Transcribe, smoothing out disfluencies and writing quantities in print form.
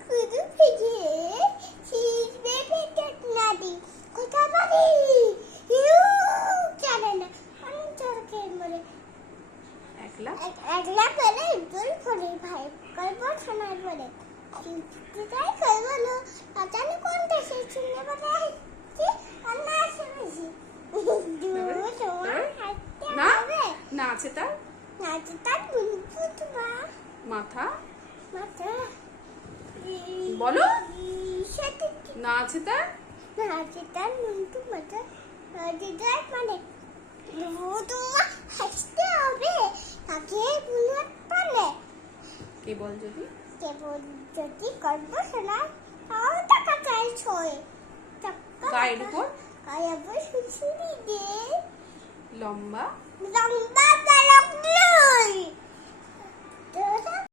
Kudu ফিরে ছিড়বে পেটের নাড়ি কোথা বাড়ি জানে না আমি চরকে মরে একলা একলা পেলে দুই ফলে ভাই গল্প শোনার পরে তাই কই বলো না জানি কোন দেশে চিনে বলে কি আল্লাহ আসে বেশি না না আছে তার নাচে তার বুনপুতবা মাথা মাথা বলো সাথে না আছে তার নাচে তার বুনপু মাথা নাচে তার মানে তো হাসতে হবে তাকে বুনতে পারলে কেবল যদি কেবল যদি গল্প শোনায় তাও টাকা চাই ছয় গায়ের উপর গায়ের উপর সুড়সুড়ি দে লম্বা লম্বা